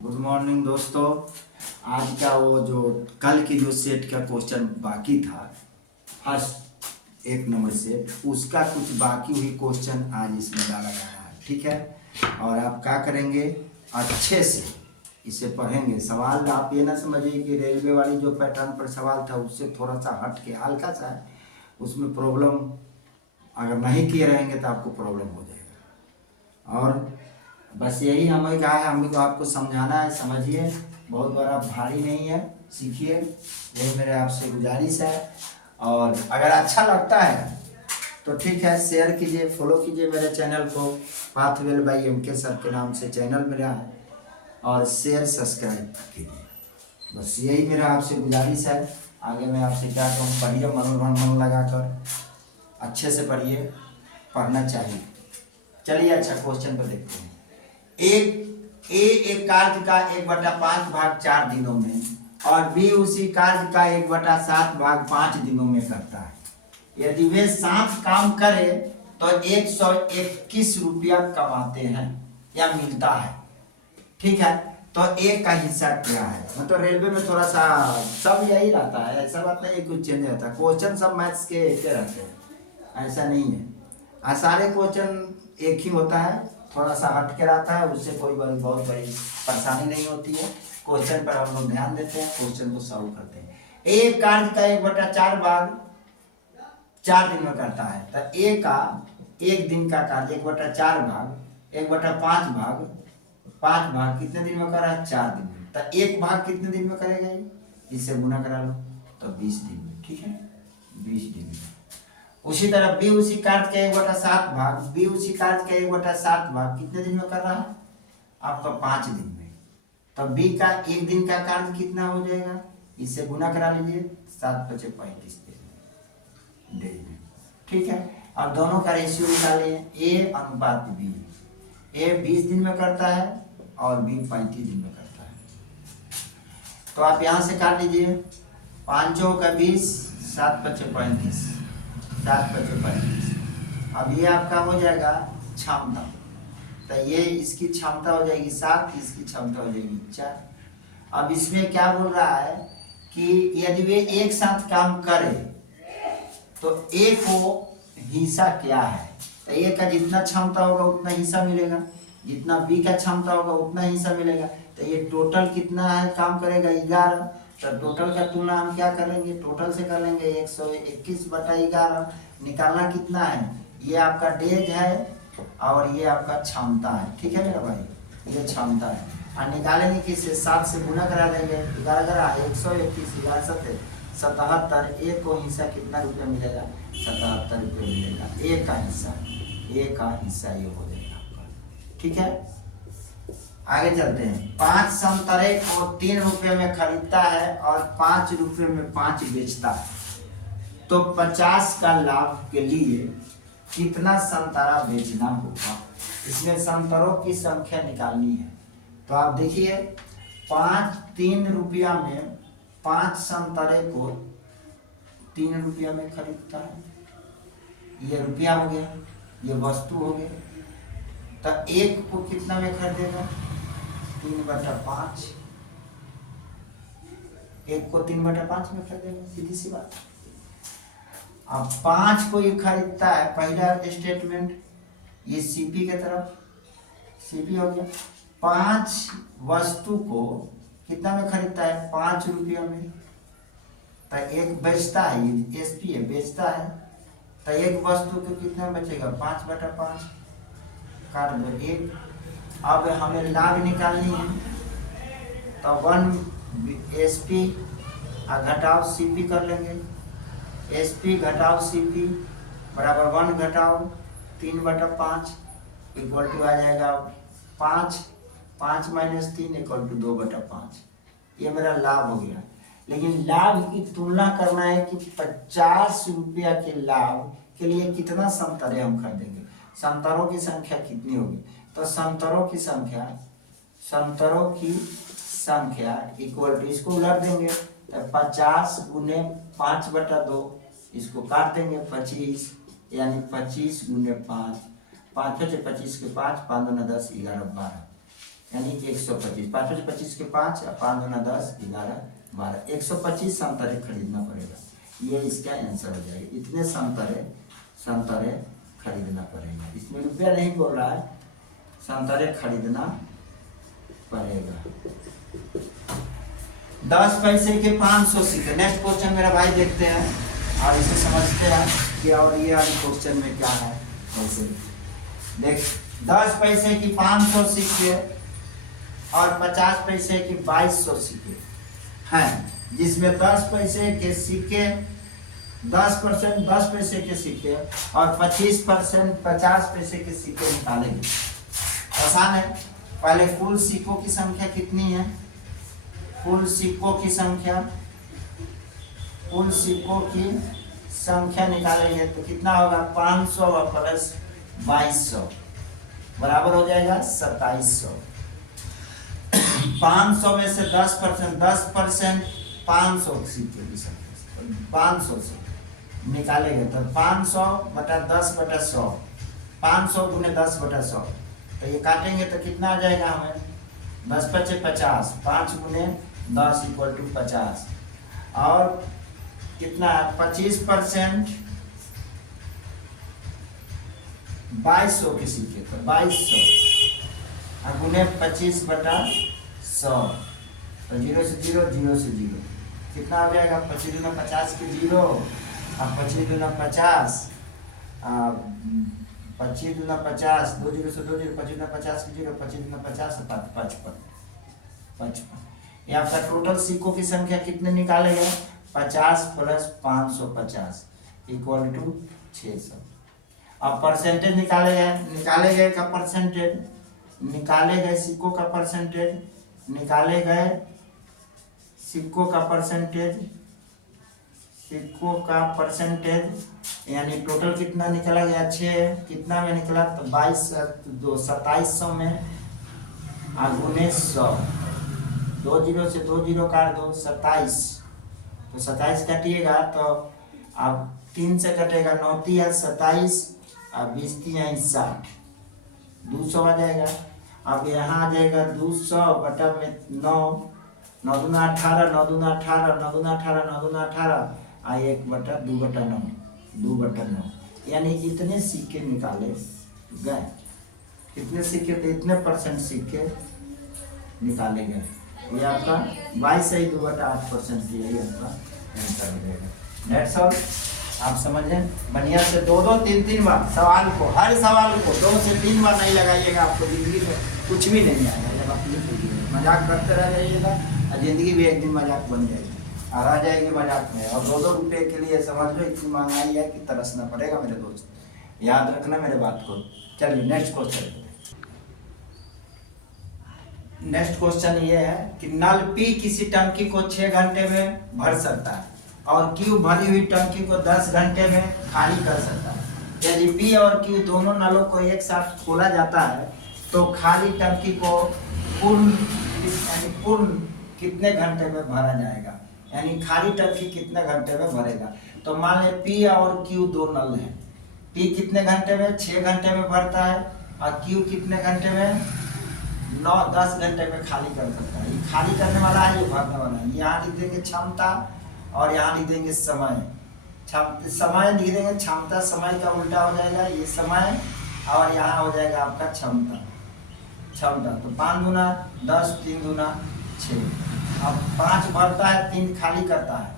Good morning दोस्तों। आज का वो जो कल की जो सेट का क्वेश्चन बाकी था, फर्स्ट 1 नंबर सेट, उसका कुछ बाकी हुई क्वेश्चन आज इसमें डाला जा रहा है। ठीक है, और आप क्या करेंगे, अच्छे से इसे पढ़ेंगे। सवाल आप ये ना समझिए कि रेलवे वाली जो पैटर्न पर सवाल था उससे थोड़ा सा हट के हल्का सा है, उसमें प्रॉब्लम अगर नहीं किए रहेंगे तो आपको प्रॉब्लम हो जाएगा। और बस यही हमें कहा है, हमें को आपको समझाना है। समझिए, बहुत बड़ा भारी नहीं है, सीखिए, यही मेरे आपसे गुजारिश है। और अगर अच्छा लगता है तो ठीक है, शेयर कीजिए, फॉलो कीजिए मेरे चैनल को। पाथवेल बाई MK सर के नाम से चैनल मेरा है, और शेयर सब्सक्राइब कीजिए। बस यही मेरा आपसे गुजारिश है। आगे मैं आपसे क्या कहूँ, पढ़िए, मन लगाकर अच्छे से पढ़िए, पढ़ना चाहिए। चलिए अच्छा क्वेश्चन पर देखते हैं। एक कार्य का 1/5 भाग 4 दिनों में और बी उसी कार्य का 1/7 भाग 5 दिनों में करता है। यदि वे साथ काम करे तो 121 रुपया कमाते हैं या मिलता है। ठीक है, तो एक का हिस्सा क्या है। मतलब रेलवे में थोड़ा सा सब यही रहता है, ऐसा बात नहीं कुछ चेंज रहता है। क्वेश्चन सब मैथ्स के एक रहते हैं, ऐसा नहीं है। सारे क्वेश्चन एक ही होता है, थोड़ा सा हट के रहता है, उससे कोई बहुत बड़ी परेशानी नहीं होती है। क्वेश्चन पर हम लोग ध्यान देते हैं, क्वेश्चन को सॉल्व करते हैं। एक कार्य का 1/4 भाग 4 दिन में करता है, तो एक का एक दिन का कार्य 1/4 भाग 1/5 भाग 5 भाग कितने दिन में कर रहा है, 4 दिन में। तो एक भाग कितने दिन में करेगा, इससे गुना करा लो तो 20 दिन में। ठीक है, 20 दिन में। उसी तरह बी उसी कार्य का 1/7 भाग बी उसी कार्य का 1/7 भाग कितने दिन में कर रहा है, आपका 5 दिन में। तो बी का एक दिन का कार्य कितना हो जाएगा, इससे गुना करा लीजिए, 7×5 = 35 दिन में। ठीक है, अब दोनों का रेशियो निकालिए, ए अनुपात बी। ए 20 दिन में करता है और बी 35 दिन में करता है। तो आप यहां से काट लीजिए, 5 का 20, 7×5 = 7×35। अब ये आपका हो जाएगा क्षमता, तो ये इसकी क्षमता हो जाएगी 7, इसकी क्षमता हो जाएगी 4। अब इसमें क्या बोल रहा है कि यदि वे एक साथ काम करें तो ए को हिस्सा क्या है। तो ए का जितना क्षमता होगा उतना हिस्सा मिलेगा, जितना बी का क्षमता होगा उतना हिस्सा मिलेगा। तो ये टोटल कितना है, काम करेगा 11। तो टोटल का तुलना हम क्या करेंगे, टोटल से कर लेंगे। 121/11 निकालना कितना है, ये आपका डेज है और ये आपका क्षमता है। ठीक है मेरा भाई, ये क्षमता है। और निकालेंगे किससे, 7 से गुना करा देंगे, 11 121 11 77। एक को हिस्सा कितना रुपया मिलेगा, 77 रुपये मिलेगा, एक का हिस्सा। एक का हिस्सा ये हो जाएगा आपका। ठीक है, आगे चलते हैं। 5 संतरे को 3 रुपये में खरीदता है और 5 रुपये में 5 बेचता है, तो 50 का लाभ के लिए कितना संतरा बेचना होगा। इसमें संतरों की संख्या निकालनी है। तो आप देखिए, 3 रुपया में 5 संतरे को 3 रुपया में खरीदता है, ये रुपया हो गया, ये वस्तु हो गया। तो एक को कितना में खरीदेगा, 3/5। एक को 3/5 में खरीदेगा, सीधी सी बात। अब 5 को ये खरीदता है, पहला स्टेटमेंट, ये सीपी के तरफ, सीपी हो गया। 5 वस्तु को कितना में खरीदता है, 5 रुपया में। तो एक बेचता है, ये एसपी है, बेचता है। तो एक वस्तु को कितना बचेगा, 5/5 काट दो 1। अब हमें लाभ निकालनी है, तो 1 एसपी घटाओ सीपी कर लेंगे। एसपी घटाओ सीपी बराबर 1 घटाओ 3/5 इक्वल टू आ जाएगा 5। 5 - 3 इक्वल टू 2/5। ये मेरा लाभ हो गया। लेकिन लाभ की तुलना करना है कि 50 रुपया के लाभ के लिए कितना संतरे हम खरीदेंगे, संतरों की संख्या कितनी होगी। तो संतरों की संख्या इक्वल टू, इसको उलट देंगे तो 50 × 5/2, इसको काट देंगे 25, यानी 25 × 5, 5 × 25 के 5, 5 × 10 11 12। यानी 125, 5 5 25 के 5, 5 दूना 10, 11 12, 125 संतरे खरीदना पड़ेगा। ये इसका आंसर हो जाएगा। इतने संतरे खरीदना पड़ेगा। इसमें रुपया नहीं बोल रहा है, संतरे खरीदना पड़ेगा। 10 पैसे के 500 सिक्के। नेक्स्ट क्वेश्चन मेरा भाई देखते हैं और इसे समझते हैं कि और ये वाले क्वेश्चन में क्या है। ऐसे देख, 10 पैसे की 500 सिक्के और 50 पैसे की 2200 सिक्के हैं, जिसमें 10 पैसे के सिक्के 10% 10 पैसे के सिक्के और 25% 50 पैसे के सिक्के निकालेंगे। आसान है। पहले कुल सिक्कों की संख्या कितनी है? कुल सिक्कों की संख्या निकालेंगे तो कितना होगा? 500 प्लस 2200 बराबर हो जाएगा 2700। 500 में से 10% 500 सिक्के की संख्या 500 से निकालेंगे तो 500 बटा 10 बटा 100, 500 गुने 10 बटा 100, तो ये काटेंगे तो कितना आ जाएगा हमें? 10 पचे 50, 5 गुने 10 इक्वल टू 50। और कितना? 25% 2200 के सिक्के तो 2200 गुने 25 बटा 100, तो 0 से 0 0 से 0 कितना हो जाएगा? 25 दूना 50 के 0, अब 25 दूना 50, 25 दूना 50, 2 0 से 2 0, 25 दूना 50 के 0, 25 दूना 50 55। ये आपका टोटल सिक्कों की संख्या कितने निकाले गए? 50 प्लस 550 इक्वल टू 600। अब परसेंटेज निकाले गए का परसेंटेज, निकाले गए सिक्कों का परसेंटेज, निकाले गए सिक्कों का परसेंटेज यानी टोटल कितना निकला गया? 6। कितना में निकला? तो 2700 में गुने 100, 2 0 से 2 0 काट दो, 27, तो 27 काटिएगा तो अब 3 से कटेगा, 9 3 27, अब 20 3 60, 200 आ जाएगा। अब यहाँ आ जाएगा 200 बटा में 9, 9 दूना 18, 9 दूना 18, 9 दूना 18, 9 दूना 18, 1 बटा 2 बटा 9, 2 बटा 9, यानी इतने सिक्के निकाले गए। कितने सिक्के थे? इतने परसेंट सिक्के निकाले गए। ये आपका 22 से 2 बटा 8% यही आपका आंसर हो जाएगा। That's all. आप समझें बढ़िया से 2 3 3 बार सवाल को, हर सवाल को 2 से 3 बार नहीं लगाइएगा, आपको जिंदगी में कुछ भी नहीं आएगा। जब आप लिखेंगे मजाक करते रह जाइएगा और जिंदगी भी एक दिन मजाक बन जाएगी और आ जाएगी मजाक में। और 2 रुपये के लिए समझ लो इतनी महंगाई है कि तरसना पड़ेगा मेरे दोस्त, याद रखना मेरे बात को। चलिए नेक्स्ट क्वेश्चन। नेक्स्ट क्वेश्चन ये है कि नल P किसी टंकी को 6 घंटे में भर सकता है और Q भरी हुई टंकी को 10 घंटे में खाली कर सकता है। यदि P और Q दोनों नलों को एक साथ खोला जाता है तो खाली टंकी को पूर्ण कितने घंटे में भरा जाएगा? यानी खाली टंकी कितने घंटे में भरेगा? तो मान लें P और Q 2 नल हैं। P कितने घंटे में? 6 घंटे में भरता है और Q कितने घंटे में? 9-10 घंटे में खाली कर सकता है। ये खाली करने वाला है, ये भरने वाला है। यहाँ लिख देंगे क्षमता और यहाँ लिख देंगे समय। समय लिख देंगे क्षमता, समय का उल्टा हो जाएगा ये समय, और यहाँ हो जाएगा आपका क्षमता। तो 5 दूना 10, 3 दूना 6। अब 5 भरता है, 3 खाली करता है,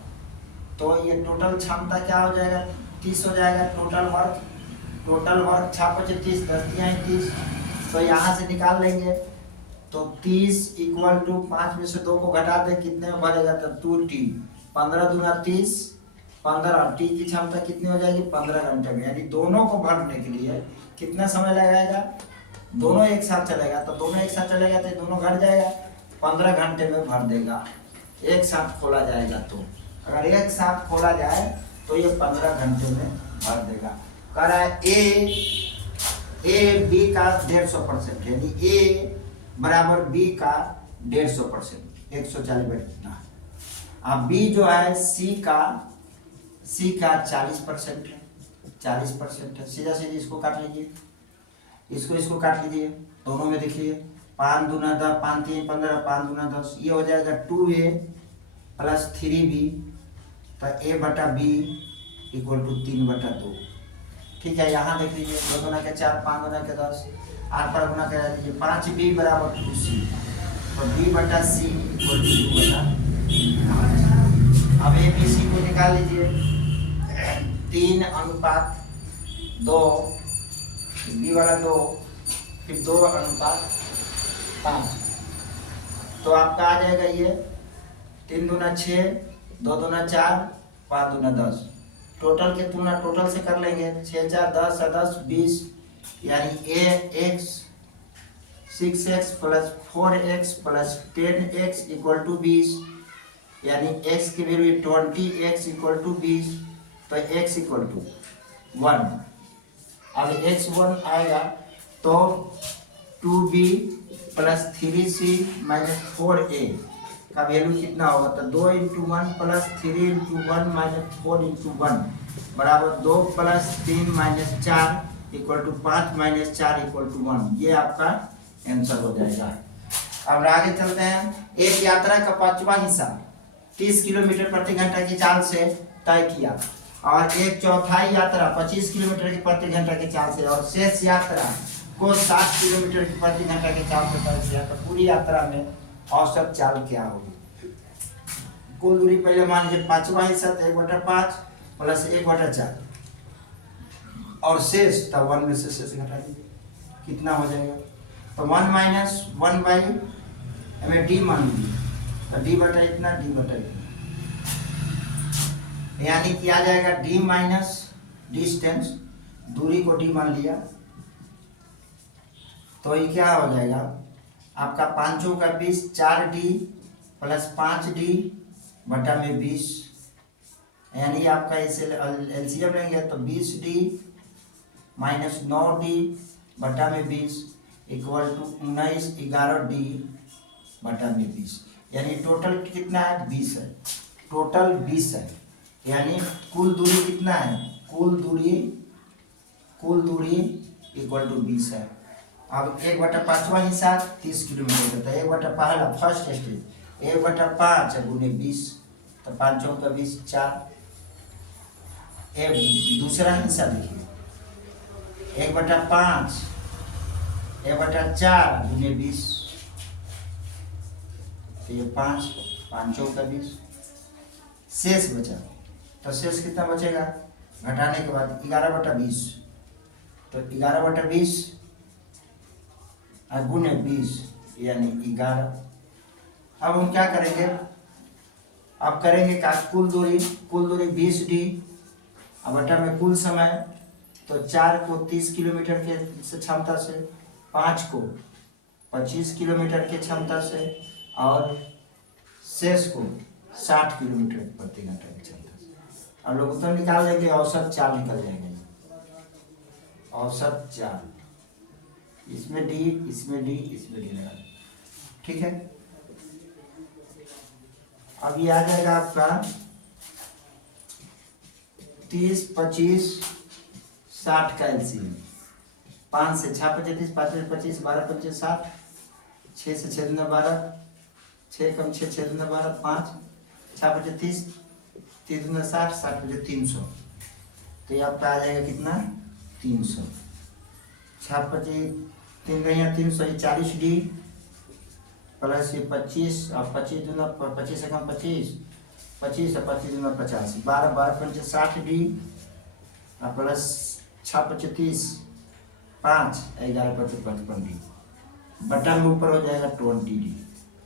तो ये टोटल क्षमता क्या हो जाएगा? 30 हो जाएगा। टोटल वर्क 6 5 30, 10 3 30, तो यहाँ से निकाल लेंगे तो 30 इक्वल टू 5 में से 2 को घटा दे, कितने में भरेगा? तो 2T, 15 दूना 30, 15, T की क्षमता कितनी हो जाएगी? 15 घंटे में। यानी दोनों को भरने के लिए कितना समय लगाएगा? दोनों एक साथ चलेगा तो दोनों एक साथ चलेगा तो दोनों घट जाएगा, 15 घंटे में भर देगा। एक साथ खोला जाएगा तो अगर एक साथ खोला जाए तो ये 15 घंटे में भर देगा। कह रहा है ए बी का 150%, यानी ए बराबर बी का 150%, 140 बैठना। अब बी जो है सी का 40% है, 40% है। सीधा सीधा इसको काट लीजिए, इसको काट लीजिए, दोनों में देखिए 5 दूना 10, 5 3 15, 5 दूना 10, ये हो जाएगा 2a प्लस 3b, तो a बटा b इक्वल टू 3/2। ठीक है, यहाँ देख लीजिए 2 दूना के 4, 5 दूना के 10, आर पर गुना करा दीजिए, 5b बराबर 2c, तो b बटा c इक्वल टू 2/5। अब ए बी सी को निकाल लीजिए, 3:2, बी वाला 2, फिर 2:5, तो आपका आ जाएगा ये 3 दूना 6, 2 दूना 4, 5 दूना 10। टोटल के तुलना टोटल से कर लेंगे, 6 4 10 10 20, यानी a x 6x plus 4x plus 10x equal to 20, यानी x की वैल्यू 20x इक्वल टू 20, तो x इक्वल टू 1। अब x 1 आएगा तो 2b plus 3c minus 4a का वैल्यू कितना होगा, तो 2 × 1 प्लस 3 × 1 माइनस 4 × 1 बराबर 2 plus 3 minus 4 equal to 5 minus 4 equal to 1। ये आपका आंसर हो जाएगा। अब आगे चलते हैं। एक यात्रा का 5वां हिस्सा 30 किलोमीटर प्रति घंटा की चाल से तय किया और एक चौथाई यात्रा 25 किलोमीटर की प्रति घंटा की चाल से और शेष यात्रा को 60 किलोमीटर की प्रति घंटा की चाल से तय किया, तो पूरी यात्रा में औसत चाल क्या होगी। कुल दूरी पहले मान लीजिए 5वां हिस्सा 1/5 प्लस 1/4 और शेष, तब 1 में से शेष घटा दीजिए, कितना हो जाएगा, तो 1 माइनस 1 बाई हमें डी मान लीजिए, तो डी बटा इतना, डी बटा इतना, यानी कि आ जाएगा डी माइनस डिस्टेंस, दूरी को डी मान लिया, तो ये क्या हो जाएगा आपका 5 का 20, 4d प्लस 5d बटा में 20, यानी आपका इसे एलसीएम लेंगे तो 20d माइनस 9d बटा में 20 इक्वल टू 19 11d बटा में 20, यानी टोटल कितना है 20 है, टोटल 20 है, यानी कुल दूरी कितना है, कुल दूरी इक्वल टू 20 है। अब 1/5वां हिस्सा 30 किलोमीटर का, तो 1/पहला फर्स्ट स्टेज 1/5 गुने 20, तो 5 का 20 4। एक दूसरा हिस्सा देखिए 1/5 1/4 गुने 20, तो ये 5 का 20, शेष बचा, तो शेष कितना बचेगा घटाने के बाद 11/20, तो 11/20 गुने 20 यानी 11। अब हम क्या करेंगे, अब करेंगे का कुल दूरी 20d, अब बटा में कुल समय, तो 4 को 30 किलोमीटर के क्षमता से, 5 को 25 किलोमीटर के क्षमता से और शेष को 60 किलोमीटर प्रति घंटा की क्षमता से। अब लोग उत्तर निकाल लेंगे, औसत चाल निकल जाएगा, औसत चाल, इसमें डी लगा, ठीक है। अब ये आ जाएगा आपका 30 25 60 का एलसीएम, 5 से 6 25 5 25 12 25 60, 6 से 6 दूना 12, 6 कम 6 6 दूना 12 5, 6 25 3 दूना 60, 60 25 300, तो ये आपका आ जाएगा कितना 300, 6 25 3 गया 300, 40d प्लस ये 25 और 25 दूना 25 से कम 25 25 और 25 दूना 50, 12 12 पंचे 60d और प्लस 6 25 5 11 25 55d बटा में ऊपर हो जाएगा 20d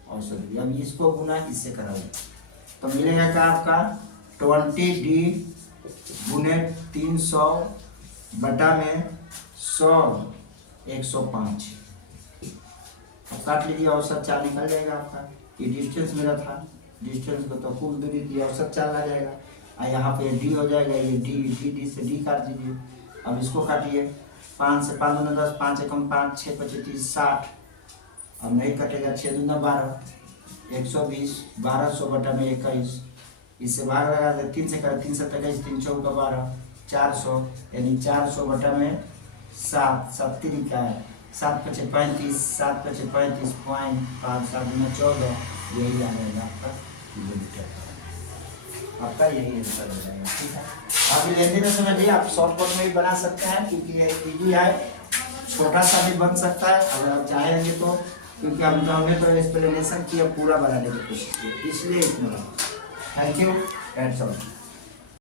औसत। अब इसको गुना इससे कराओगे तो मिलेगा क्या आपका 20d गुने 300 बटा में 100 105। अब काट लीजिए, औसत चाल निकल जाएगा आपका। ये डिस्टेंस मेरा था, डिस्टेंस को तो कुल दूरी थी, औसत चाल आ जाएगा और यहाँ पे डी हो जाएगा, ये डी से डी काट दीजिए। अब इसको काटिए, 5 से 5 दूना 10, 5 एकम 5 6 25 60, अब नहीं कटेगा, 6 दूना 12 120, 1200 बटा में 21, इससे भाग लगा दे, 3 से कर 3 से 23 3 चौका 12 400, यानी 400 बटा में 7 70 का है 7 पचे 35, 7 पचे 35 पॉइंट 5, 7 में 14, यही आ जाएगा आपका किलोमीटर। आपका यही आंसर हो जाएगा। ठीक है, आप लेते में समझिए, आप शॉर्टकट में भी बना सकते हैं क्योंकि ये इजी है, छोटा सा भी बन सकता है अगर आप चाहेंगे तो, क्योंकि हमने तो एक्सप्लेनेशन किया, पूरा बनाने की कोशिश की, इसलिए इतना। Thank you, that's all.